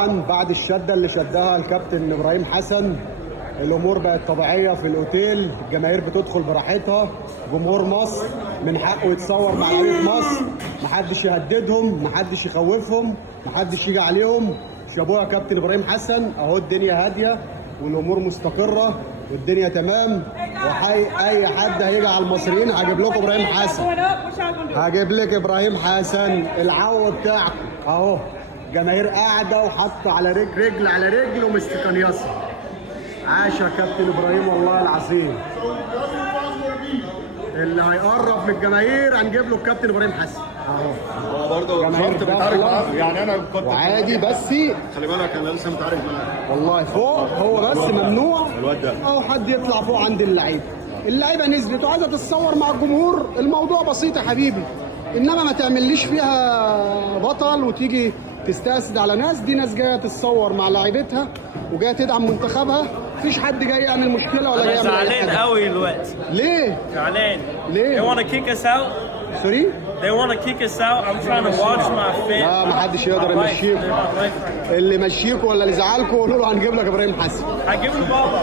طبعا بعد الشده اللي شدها الكابتن ابراهيم حسن الامور بقت طبيعيه في الاوتيل، الجماهير بتدخل براحتها، جمهور مصر من حقه يتصور مع لعيبه مصر، محدش يهددهم، محدش يخوفهم، محدش يجي عليهم. شابوه يا كابتن ابراهيم حسن، اهو الدنيا هاديه والامور مستقره والدنيا تمام. اي حد هيجي على المصريين هجيب لكم ابراهيم حسن، هجيب لك ابراهيم حسن العو بتاعكم اهو. جماهير قاعده وحاطه على رجل على رجل ومستقنيصه. عاش يا كابتن ابراهيم والله العظيم. اللي هيقرب من الجماهير هنجيب له الكابتن ابراهيم حسن اهو. برضه شرط بيتعارك معاه، يعني انا كنت وعادي بس خلي بالك انا لسه متعارك معاه والله فوق. هو بس ممنوع الواد ده او حد يطلع فوق عند اللعيبه. اللعيبه نزلت وعايزه تتصور مع الجمهور، الموضوع بسيط يا حبيبي، انما ما تعمليش فيها بطل وتيجي تستأسد على ناس. دي ناس جايه تتصور مع لعيبتها وجايه تدعم منتخبها، مفيش حد جاي يعمل مشكله ولا جاي يعمل اي زعلان حاجه. قوي دلوقتي. ليه؟ زعلان. ليه؟ They want to kick us out. سوري؟ They want to kick us out. I'm trying to watch my family. لا محدش يقدر يمشيكوا. اللي يمشيكوا ولا اللي زعلكوا قولوا له هنجيب لك ابراهيم حسن. هجيب له بابا.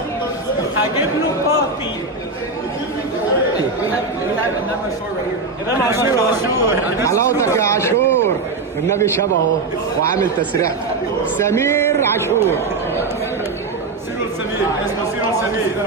هجيب له بابي. امام عاشور. حلاوتك يا عاشور، النبي شبهه وعامل تسريحته. سمير عاشور. سمير اسمه سمير.